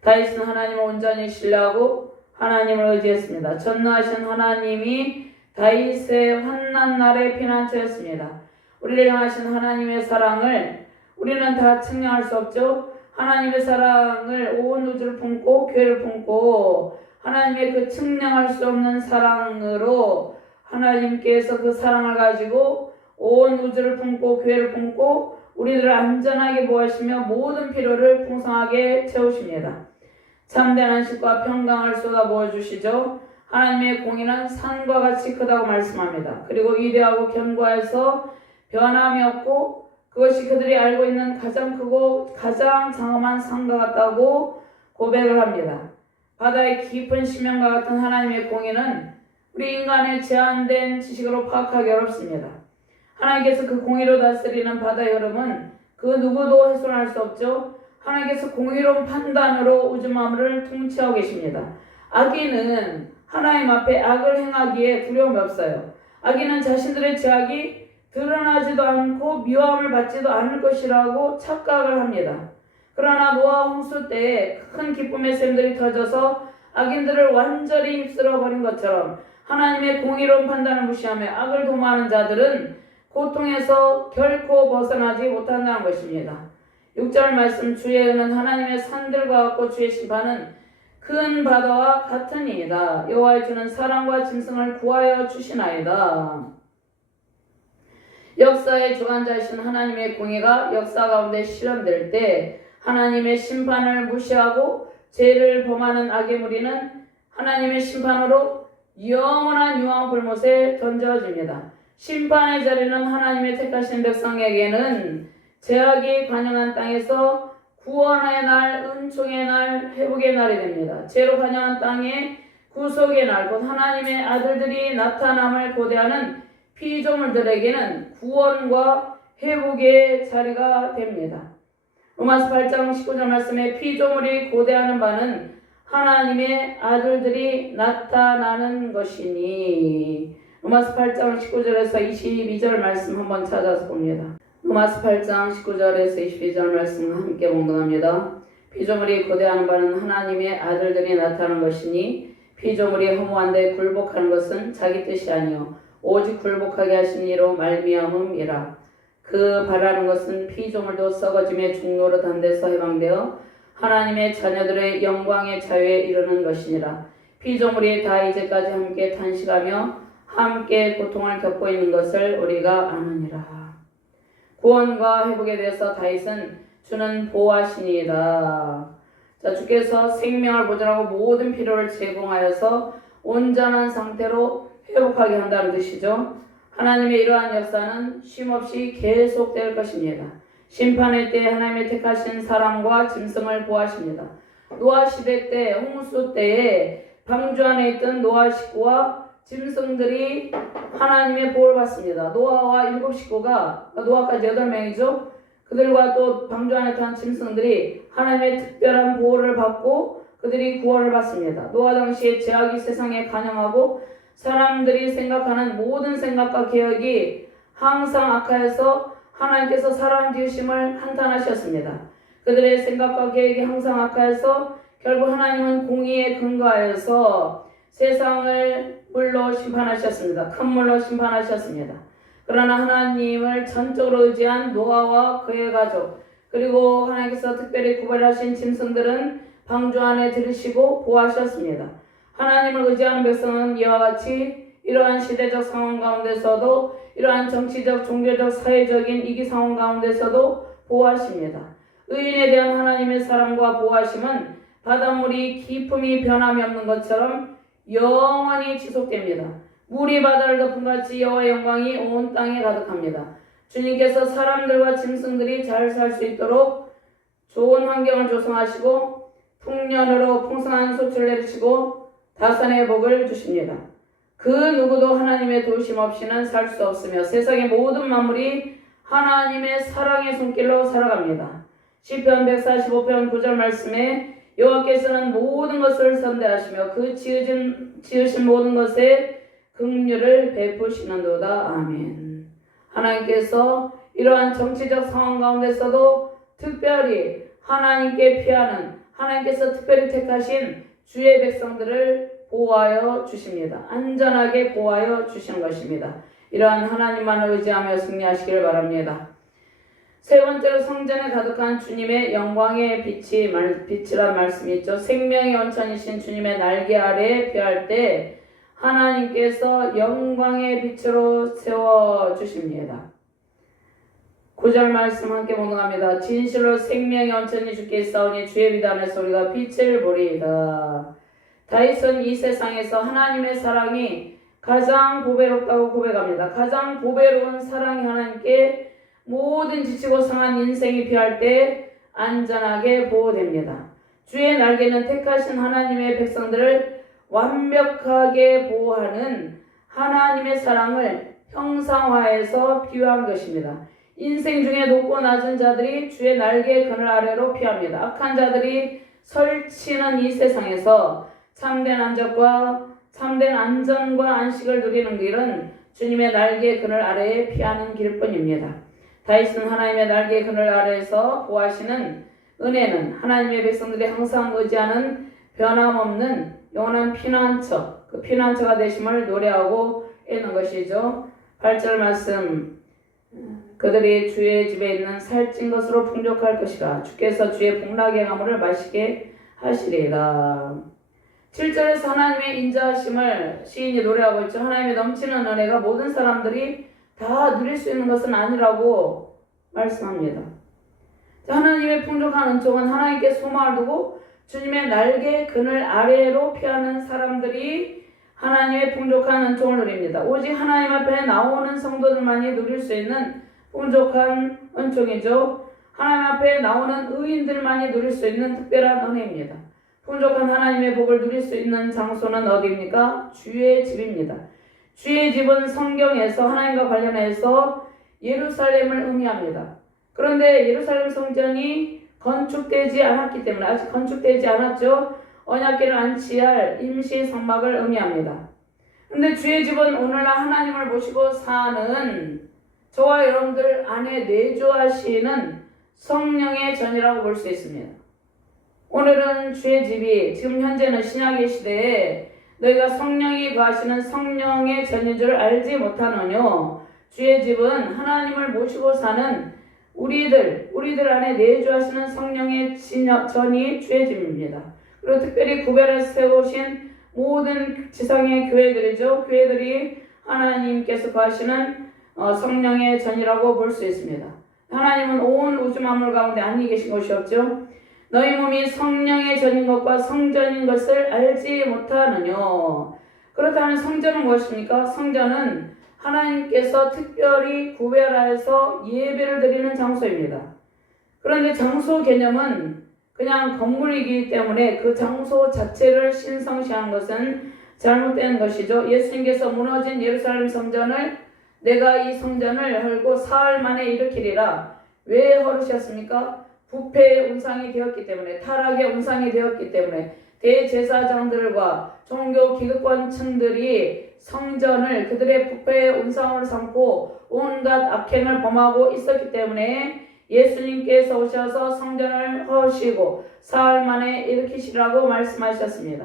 다윗은 하나님을 온전히 신뢰하고 하나님을 의지했습니다. 전능하신 하나님이 다윗의 환난 날의 피난처였습니다. 우리를 향하신 하나님의 사랑을 우리는 다 측량할 수 없죠. 하나님의 사랑을 온 우주를 품고 교회를 품고 하나님의 그 측량할 수 없는 사랑으로 하나님께서 그 사랑을 가지고 온 우주를 품고 교회를 품고 우리들을 안전하게 보호하시며 모든 필요를 풍성하게 채우십니다. 참된 안식과 평강을 쏟아부어 주시죠. 하나님의 공의는 산과 같이 크다고 말씀합니다. 그리고 위대하고 견고해서 변함이 없고 그것이 그들이 알고 있는 가장 크고 가장 장엄한 산과 같다고 고백을 합니다. 바다의 깊은 심연과 같은 하나님의 공의는 우리 인간의 제한된 지식으로 파악하기 어렵습니다. 하나님께서 그 공의로 다스리는 바다의 흐름은 그 누구도 훼손할 수 없죠. 하나님께서 공의로운 판단으로 우주 만물을 통치하고 계십니다. 악인은 하나님 앞에 악을 행하기에 두려움이 없어요. 악인은 자신들의 죄악이 드러나지도 않고 미워함을 받지도 않을 것이라고 착각을 합니다. 그러나 노아 홍수 때에 큰 기쁨의 샘들이 터져서 악인들을 완전히 휩쓸어 버린 것처럼 하나님의 공의로운 판단을 무시하며 악을 도모하는 자들은 고통에서 결코 벗어나지 못한다는 것입니다. 6절 말씀, 주의 은은 하나님의 산들과 같고 주의 심판은 큰 바다와 같으니이다. 여호와의 주는 사랑과 짐승을 구하여 주시나이다. 역사의 주관자이신 하나님의 공의가 역사 가운데 실현될 때 하나님의 심판을 무시하고 죄를 범하는 악의 무리는 하나님의 심판으로 영원한 유황 불못에 던져집니다. 심판의 자리는 하나님의 택하신 백성에게는 죄악이 관영한 땅에서 구원의 날, 은총의 날, 회복의 날이 됩니다. 죄로 관영한 땅에 구속의 날, 곧 하나님의 아들들이 나타남을 고대하는 피조물들에게는 구원과 회복의 자리가 됩니다. 로마서 8장 19절 말씀에 피조물이 고대하는 바는 하나님의 아들들이 나타나는 것이니, 로마서 8장 19절에서 22절 말씀 한번 찾아서 봅니다. 로마서 8장 19절에서 22절 말씀 함께 봉독합니다. 피조물이 고대하는 바는 하나님의 아들들이 나타나는 것이니 피조물이 허무한데 굴복하는 것은 자기 뜻이 아니요 오직 굴복하게 하신 이로 말미암음이라. 그 바라는 것은 피조물도 썩어짐의 중로로 단데서 해방되어 하나님의 자녀들의 영광의 자유에 이르는 것이니라. 피조물이 다 이제까지 함께 탄식하며 함께 고통을 겪고 있는 것을 우리가 아느니라. 구원과 회복에 대해서 다윗은 주는 보호하시니이다. 자, 주께서 생명을 보존하고 모든 필요를 제공하여서 온전한 상태로 회복하게 한다는 뜻이죠. 하나님의 이러한 역사는 쉼없이 계속될 것입니다. 심판의 때 하나님의 택하신 사람과 짐승을 보호하십니다. 노아 시대 때, 홍수 때에 방주 안에 있던 노아 식구와 짐승들이 하나님의 보호를 받습니다. 노아와 7 식구가, 노아까지 8명이죠. 그들과 또 방주 안에 탄 짐승들이 하나님의 특별한 보호를 받고 그들이 구원을 받습니다. 노아 당시에 죄악이 세상에 관영하고 사람들이 생각하는 모든 생각과 계획이 항상 악하여서 하나님께서 사람 지으심을 한탄하셨습니다. 그들의 생각과 계획이 항상 악하여서 결국 하나님은 공의에 근거하여서 세상을 물로 심판하셨습니다. 큰 물로 심판하셨습니다. 그러나 하나님을 전적으로 의지한 노아와 그의 가족, 그리고 하나님께서 특별히 구별하신 짐승들은 방주 안에 들으시고 보호하셨습니다. 하나님을 의지하는 백성은 이와 같이 이러한 시대적 상황 가운데서도, 이러한 정치적, 종교적, 사회적인 위기 상황 가운데서도 보호하십니다. 의인에 대한 하나님의 사랑과 보호하심은 바닷물이 깊음이 변함이 없는 것처럼 영원히 지속됩니다. 물이 바다를 덮은 같이 여호와의 영광이 온 땅에 가득합니다. 주님께서 사람들과 짐승들이 잘 살 수 있도록 좋은 환경을 조성하시고 풍년으로 풍성한 소출을 내리시고 다산의 복을 주십니다. 그 누구도 하나님의 도우심 없이는 살 수 없으며 세상의 모든 만물이 하나님의 사랑의 손길로 살아갑니다. 시편 145편 9절 말씀에 여호와께서는 모든 것을 선대하시며 그 지으신 모든 것에 긍휼을 베푸시는도다. 아멘. 하나님께서 이러한 정치적 상황 가운데서도 특별히 하나님께 피하는, 하나님께서 특별히 택하신 주의 백성들을 보호하여 주십니다. 안전하게 보호하여 주시는 것입니다. 이러한 하나님만을 의지하며 승리하시기를 바랍니다. 세 번째로 성전에 가득한 주님의 영광의 빛이란 말씀이 있죠. 생명의 원천이신 주님의 날개 아래에 피할 때 하나님께서 영광의 빛으로 세워주십니다. 9절 말씀 함께 묵상합니다. 진실로 생명의 원천이 주께 있사오니 주의 비단에서 우리가 빛을 보리이다. 다윗은 이 세상에서 하나님의 사랑이 가장 보배롭다고 고백합니다. 가장 보배로운 사랑이 하나님께 모든 지치고 상한 인생이 피할 때 안전하게 보호됩니다. 주의 날개는 택하신 하나님의 백성들을 완벽하게 보호하는 하나님의 사랑을 형상화해서 비유한 것입니다. 인생 중에 높고 낮은 자들이 주의 날개의 그늘 아래로 피합니다. 악한 자들이 설치는 이 세상에서 참된 안전과 안식을 누리는 길은 주님의 날개의 그늘 아래에 피하는 길뿐입니다. 다윗은 하나님의 날개의 그늘 아래에서 보호하시는 은혜는 하나님의 백성들이 항상 의지하는 변함없는 영원한 피난처, 그 피난처가 되심을 노래하고 있는 것이죠. 8절 말씀, 그들이 주의 집에 있는 살찐 것으로 풍족할 것이라. 주께서 주의 복락의 가물을 마시게 하시리라. 7절에서 하나님의 인자하심을 시인이 노래하고 있죠. 하나님의 넘치는 은혜가 모든 사람들이 다 누릴 수 있는 것은 아니라고 말씀합니다. 하나님의 풍족한 은총은 하나님께 소망을 두고 주님의 날개 그늘 아래로 피하는 사람들이 하나님의 풍족한 은총을 누립니다. 오직 하나님 앞에 나오는 성도들만이 누릴 수 있는 풍족한 은총이죠. 하나님 앞에 나오는 의인들만이 누릴 수 있는 특별한 은혜입니다. 풍족한 하나님의 복을 누릴 수 있는 장소는 어디입니까? 주의 집입니다. 주의 집은 성경에서 하나님과 관련해서 예루살렘을 의미합니다. 그런데 예루살렘 성전이 건축되지 않았기 때문에, 아직 건축되지 않았죠. 언약궤를 안치할 임시 성막을 의미합니다. 그런데 주의 집은 오늘날 하나님을 모시고 사는 저와 여러분들 안에 내주하시는 성령의 전이라고 볼 수 있습니다. 오늘은 주의 집이, 지금 현재는 신약의 시대에 너희가 성령이 거하시는 성령의 전인 줄 알지 못하느뇨. 주의 집은 하나님을 모시고 사는 우리들 안에 내주하시는 성령의 전이 주의 집입니다. 그리고 특별히 구별해서 세우신 모든 지상의 교회들이죠. 교회들이 하나님께서 거하시는 성령의 전이라고 볼 수 있습니다. 하나님은 온 우주 만물 가운데 안리 계신 것이 없죠. 너희 몸이 성령의 전인 것과 성전인 것을 알지 못하느뇨. 그렇다면 성전은 무엇입니까? 성전은 하나님께서 특별히 구별하여서 예배를 드리는 장소입니다. 그런데 장소 개념은 그냥 건물이기 때문에 그 장소 자체를 신성시한 것은 잘못된 것이죠. 예수님께서 무너진 예루살렘 성전을 내가 이 성전을 헐고 사흘 만에 일으키리라. 왜 헐으셨습니까? 부패의 온상이 되었기 때문에, 타락의 온상이 되었기 때문에 대제사장들과 종교 기득권층들이 성전을 그들의 부패의 온상으로 삼고 온갖 악행을 범하고 있었기 때문에 예수님께서 오셔서 성전을 허시고 사흘 만에 일으키시라고 말씀하셨습니다.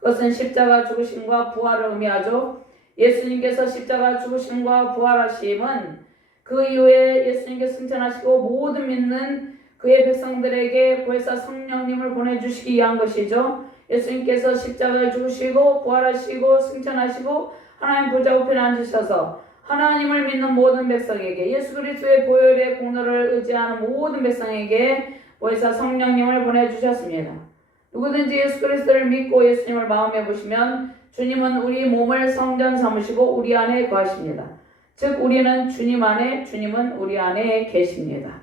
그것은 십자가 죽으심과 부활을 의미하죠. 예수님께서 십자가 죽으심과 부활하심은 그 이후에 예수님께서 승천하시고 모든 믿는 그의 백성들에게 보혜사 성령님을 보내주시기 위한 것이죠. 예수님께서 십자가에 죽으시고 부활하시고 승천하시고 하나님 보좌우편에 앉으셔서 하나님을 믿는 모든 백성에게 예수 그리스도의 보혈의 공로를 의지하는 모든 백성에게 보혜사 성령님을 보내주셨습니다. 누구든지 예수 그리스도를 믿고 예수님을 마음에 보시면 주님은 우리 몸을 성전 삼으시고 우리 안에 거하십니다. 즉 우리는 주님 안에, 주님은 우리 안에 계십니다.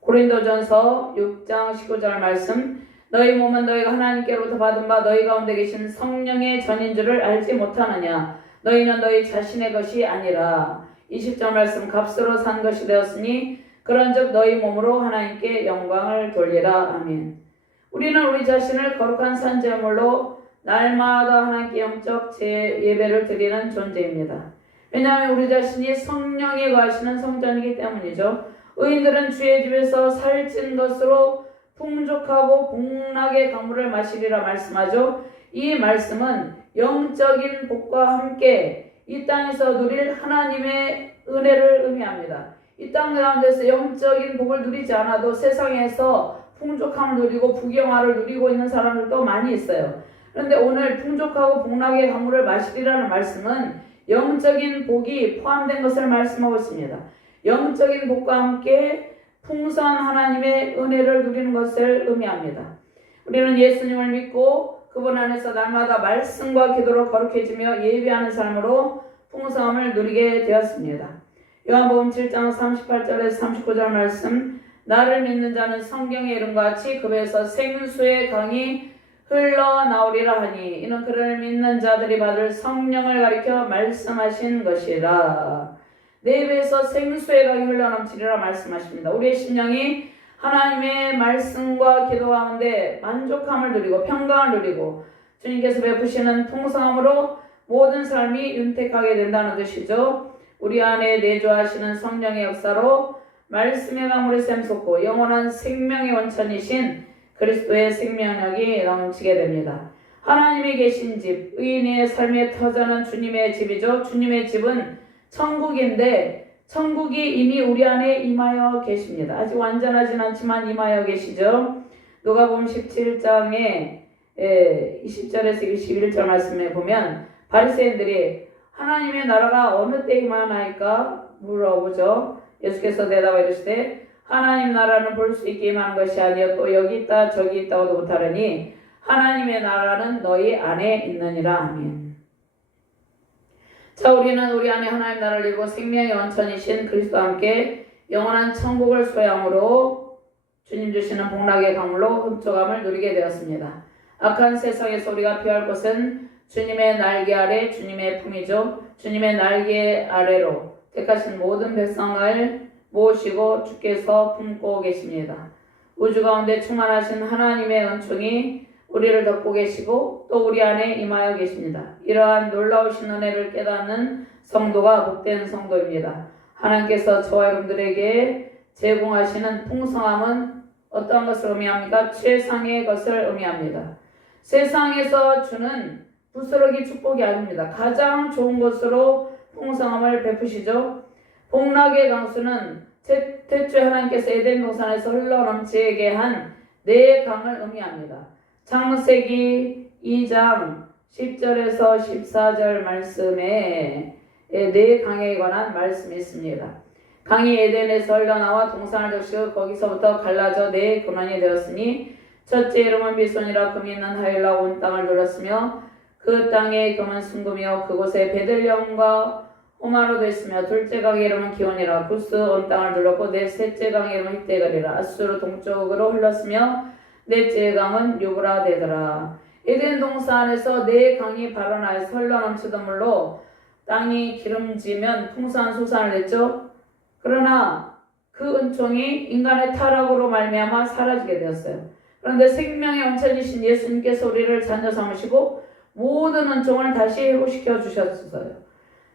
고린도전서 6장 19절 말씀, 너희 몸은 너희가 하나님께로부터 받은 바 너희 가운데 계신 성령의 전인 줄을 알지 못하느냐. 너희는 너희 자신의 것이 아니라. 20절 말씀, 값으로 산 것이 되었으니 그런즉 너희 몸으로 하나님께 영광을 돌리라. 아멘. 우리는 우리 자신을 거룩한 산제물로 날마다 하나님께 영적 예배를 드리는 존재입니다. 왜냐하면 우리 자신이 성령이 거하시는 성전이기 때문이죠. 의인들은 주의 집에서 살찐 것으로 풍족하고 복락의 강물을 마시리라 말씀하죠. 이 말씀은 영적인 복과 함께 이 땅에서 누릴 하나님의 은혜를 의미합니다. 이 땅 가운데서 영적인 복을 누리지 않아도 세상에서 풍족함을 누리고 부경화를 누리고 있는 사람들도 많이 있어요. 그런데 오늘 풍족하고 복락의 강물을 마시리라는 말씀은 영적인 복이 포함된 것을 말씀하고 있습니다. 영적인 복과 함께 풍성한 하나님의 은혜를 누리는 것을 의미합니다. 우리는 예수님을 믿고 그분 안에서 날마다 말씀과 기도로 거룩해지며 예배하는 삶으로 풍성함을 누리게 되었습니다. 요한복음 7장 38절에서 39절 말씀, 나를 믿는 자는 성경의 이름과 같이 급에서 생수의 강이 흘러나오리라 하니 이는 그를 믿는 자들이 받을 성령을 가리켜 말씀하신 것이라. 내 입에서 생수의 강이 흘러넘치리라 말씀하십니다. 우리의 심령이 하나님의 말씀과 기도 가운데 만족함을 누리고 평강을 누리고 주님께서 베푸시는 풍성함으로 모든 삶이 윤택하게 된다는 뜻이죠. 우리 안에 내주하시는 성령의 역사로 말씀의 강물이 샘솟고 영원한 생명의 원천이신 그리스도의 생명력이 넘치게 됩니다. 하나님이 계신 집, 의인의 삶의 터전은 주님의 집이죠. 주님의 집은 천국인데 천국이 이미 우리 안에 임하여 계십니다. 아직 완전하진 않지만 임하여 계시죠. 누가복음 17장에 20절에서 21절 말씀에 보면 바리새인들이 하나님의 나라가 어느 때 임하나이까 물어보죠. 예수께서 대답하여 이르시되 하나님 나라는 볼 수 있게 임하는 것이 아니요 또 여기 있다 저기 있다고도 못하려니 하나님의 나라는 너희 안에 있느니라. 아멘. 자, 우리는 우리 안에 하나님 나라를 이루고 생명의 원천이신 그리스도와 함께 영원한 천국을 소양으로 주님 주시는 복락의 강물로 흡족함을 누리게 되었습니다. 악한 세상에서 우리가 피할 것은 주님의 날개 아래 주님의 품이죠. 주님의 날개 아래로 택하신 모든 백성을 모시고 주께서 품고 계십니다. 우주 가운데 충만하신 하나님의 은총이 우리를 덮고 계시고 또 우리 안에 임하여 계십니다. 이러한 놀라우신 은혜를 깨닫는 성도가 복된 성도입니다. 하나님께서 저와 여러분들에게 제공하시는 풍성함은 어떠한 것을 의미합니까? 최상의 것을 의미합니다. 세상에서 주는 부스러기 축복이 아닙니다. 가장 좋은 것으로 풍성함을 베푸시죠. 복락의 강수는 태초에 하나님께서 에덴 동산에서 흘러넘치게 한 네 강을 의미합니다. 창세기 2장 10절에서 14절 말씀에 네 강에 관한 말씀이 있습니다. 강이 에덴에서 흘러나와 동산을 적시고 거기서부터 갈라져 네 근원이 되었으니 첫째 이름은 비손이라 금이 있는 하일라 온 땅을 둘렀으며 그 땅의 금은 순금이요 그곳에 베들레헴과 호마로 됐으며 둘째 강의 이름은 기온이라 구스 온 땅을 둘렀고 넷째 강의 이름은 힛데가리라 아수르 동쪽으로 흘렀으며 넷째 강은 유브라 되더라. 에덴 동산에서 네 강이 발원하여서 흘러넘치던 물로 땅이 기름지면 풍성한 소산을 냈죠. 그러나 그 은총이 인간의 타락으로 말미암아 사라지게 되었어요. 그런데 생명의 원천이신 예수님께서 우리를 자녀 삼으시고 모든 은총을 다시 회복시켜 주셨어요.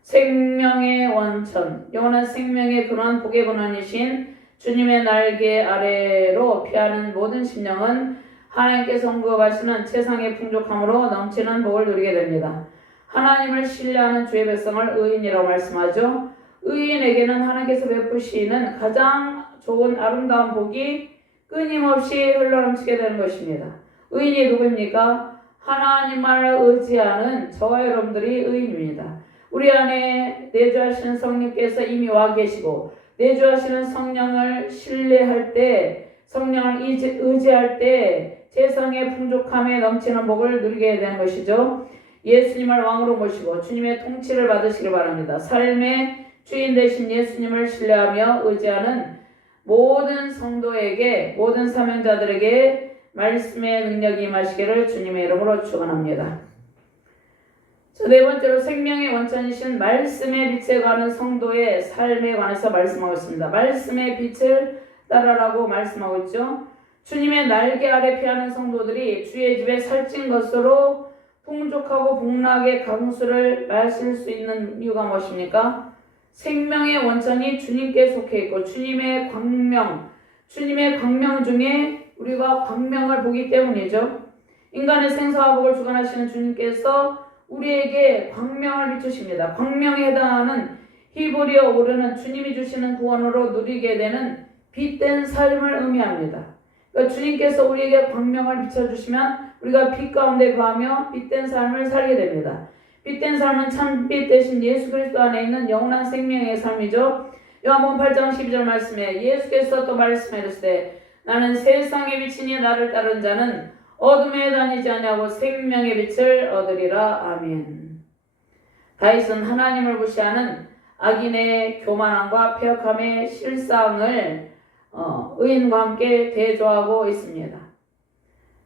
생명의 원천, 영원한 생명의 근원, 복의 근원이신 주님의 날개 아래로 피하는 모든 심령은 하나님께서 공급하시는 최상의 풍족함으로 넘치는 복을 누리게 됩니다. 하나님을 신뢰하는 주의 백성을 의인이라고 말씀하죠. 의인에게는 하나님께서 베푸시는 가장 좋은 아름다운 복이 끊임없이 흘러넘치게 되는 것입니다. 의인이 누구입니까? 하나님을 의지하는 저와 여러분들이 의인입니다. 우리 안에 내주하시는 성령께서 이미 와 계시고 내주하시는 성령을 신뢰할 때, 성령을 의지할 때 세상의 풍족함에 넘치는 복을 누리게 되는 것이죠. 예수님을 왕으로 모시고 주님의 통치를 받으시길 바랍니다. 삶의 주인 되신 예수님을 신뢰하며 의지하는 모든 성도에게, 모든 사명자들에게 말씀의 능력이 임하시기를 주님의 이름으로 축원합니다. 자, 네 번째로 생명의 원천이신 말씀의 빛에 가는 성도의 삶에 관해서 말씀하고 있습니다. 말씀의 빛을 따라라고 말씀하고 있죠. 주님의 날개 아래 피하는 성도들이 주의 집에 살찐 것으로 풍족하고 복락의 강수를 마실 수 있는 이유가 무엇입니까? 생명의 원천이 주님께 속해 있고 주님의 광명 중에 우리가 광명을 보기 때문이죠. 인간의 생사와 복을 주관하시는 주님께서 우리에게 광명을 비추십니다. 광명에 해당하는 히브리어 오르는 주님이 주시는 구원으로 누리게 되는 빛된 삶을 의미합니다. 그러니까 주님께서 우리에게 광명을 비춰주시면 우리가 빛 가운데 거하며 빛된 삶을 살게 됩니다. 빛된 삶은 참빛 대신 예수 그리스도 안에 있는 영원한 생명의 삶이죠. 요한복음 8장 12절 말씀에 예수께서 또 말씀하시되 나는 세상의 빛이니 나를 따르는 자는 어둠에 다니지 아니하고 생명의 빛을 얻으리라. 아멘. 다윗은 하나님을 무시하는 악인의 교만함과 폐역함의 실상을 의인과 함께 대조하고 있습니다.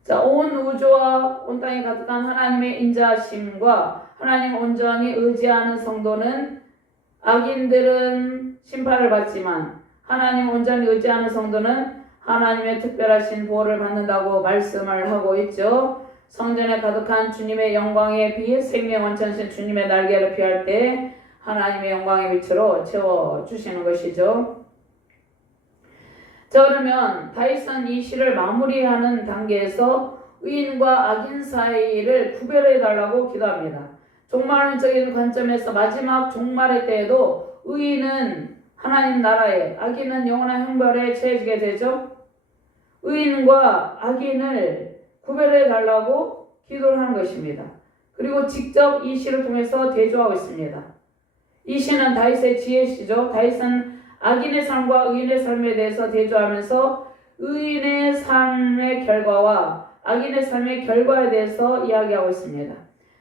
자, 온 우주와 온 땅에 가득한 하나님의 인자하심과 하나님을 온전히 의지하는 성도는, 악인들은 심판을 받지만 하나님을 온전히 의지하는 성도는 하나님의 특별하신 보호를 받는다고 말씀을 하고 있죠. 성전에 가득한 주님의 영광의 빛, 생명 원천이신 주님의 날개를 피할 때 하나님의 영광의 빛으로 채워주시는 것이죠. 자, 그러면 다윗은 이 시를 마무리하는 단계에서 의인과 악인 사이를 구별해 달라고 기도합니다. 종말론적인 관점에서 마지막 종말의 때에도 의인은 하나님 나라에, 악인은 영원한 형벌에 처해지게 되죠. 의인과 악인을 구별해 달라고 기도를 하는 것입니다. 그리고 직접 이 시를 통해서 대조하고 있습니다. 이 시는 다윗의 지혜시죠. 다윗은 악인의 삶과 의인의 삶에 대해서 대조하면서 의인의 삶의 결과와 악인의 삶의 결과에 대해서 이야기하고 있습니다.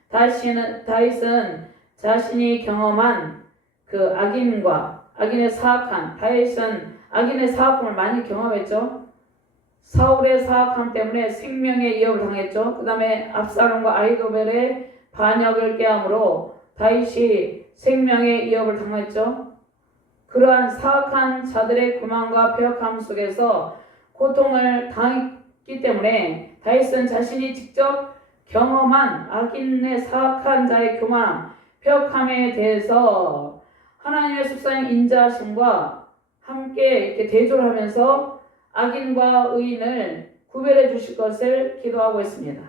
다윗은 자신이 경험한 그 악인의 사악함, 다윗은 악인의 사악함을 많이 경험했죠. 사울의 사악함 때문에 생명의 위협을 당했죠. 그 다음에 압살롬과 아히도벨의 반역을 깨함으로 다윗이 생명의 위협을 당했죠. 그러한 사악한 자들의 교만과 폐역함 속에서 고통을 당했기 때문에 다윗은 자신이 직접 경험한 악인의 사악한 자의 교만함, 폐역함에 대해서 하나님의 속삭임 인자하심과 함께 이렇게 대조를 하면서 악인과 의인을 구별해 주실 것을 기도하고 있습니다.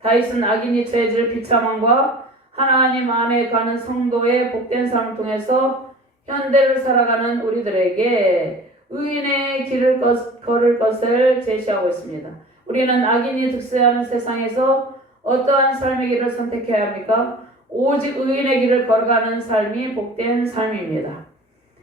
다윗은 악인이 처해질 비참함과 하나님 안에 가는 성도의 복된 삶을 통해서 현대를 살아가는 우리들에게 의인의 길을 걸을 것을 제시하고 있습니다. 우리는 악인이 득세하는 세상에서 어떠한 삶의 길을 선택해야 합니까? 오직 의인의 길을 걸어가는 삶이 복된 삶입니다.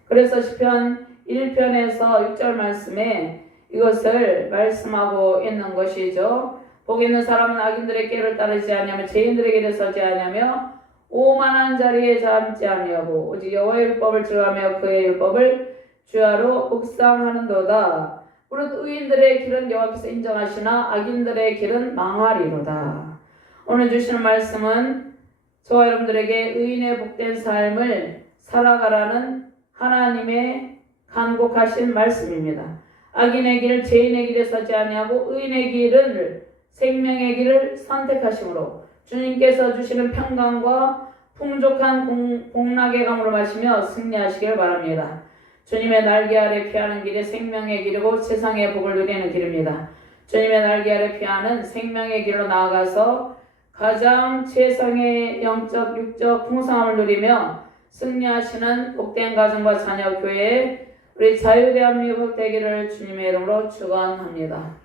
그래서 시편 1편에서 6절 말씀에 이것을 말씀하고 있는 것이죠. 복 있는 사람은 악인들의 길을 따르지 아니하며 죄인들의 길에 서지 아니하며 오만한 자리에 앉지 아니하고 오직 여호와의 율법을 즐거워하며 그의 율법을 주야로 묵상하는도다. 무릇 의인들의 길은 여호와께서 인정하시나 악인들의 길은 망하리로다. 오늘 주시는 말씀은 저와 여러분들에게 의인의 복된 삶을 살아가라는 하나님의 간곡하신 말씀입니다. 악인의 길, 죄인의 길에 서지 아니하고 의인의 길을, 생명의 길을 선택하심으로 주님께서 주시는 평강과 풍족한 복락의 강으로 마시며 승리하시길 바랍니다. 주님의 날개 아래 피하는 길이 생명의 길이고 세상의 복을 누리는 길입니다. 주님의 날개 아래 피하는 생명의 길로 나아가서 가장 최상의 영적 육적 풍성함을 누리며 승리하시는 복된 가정과 자녀 교회 우리 자유대한민국 되기를 주님의 이름으로 축원합니다.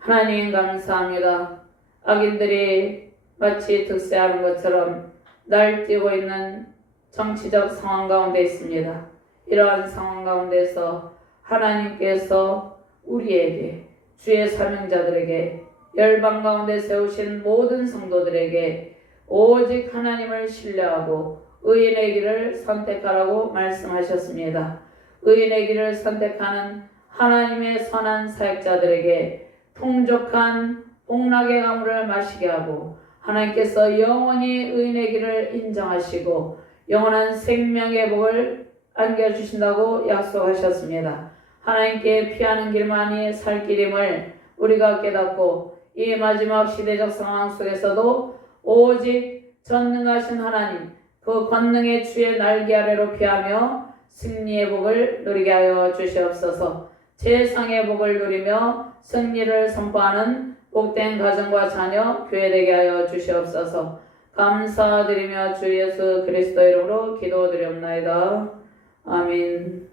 하나님 감사합니다. 악인들이 마치 득세하는 것처럼 날뛰고 있는 정치적 상황 가운데 있습니다. 이러한 상황 가운데서 하나님께서 우리에게 주의 사명자들에게 열방 가운데 세우신 모든 성도들에게 오직 하나님을 신뢰하고 의인의 길을 선택하라고 말씀하셨습니다. 의인의 길을 선택하는 하나님의 선한 사역자들에게 풍족한 복락의 강물을 마시게 하고 하나님께서 영원히 의인의 길을 인정하시고 영원한 생명의 복을 안겨주신다고 약속하셨습니다. 하나님께 피하는 길만이 살 길임을 우리가 깨닫고 이 마지막 시대적 상황 속에서도 오직 전능하신 하나님 그 권능의 주의 날개 아래로 피하며 승리의 복을 누리게 하여 주시옵소서. 세상의 복을 누리며 승리를 선포하는 복된 가정과 자녀 교회 되게 하여 주시옵소서. 감사드리며 주 예수 그리스도 이름으로 기도드리옵나이다. 아멘.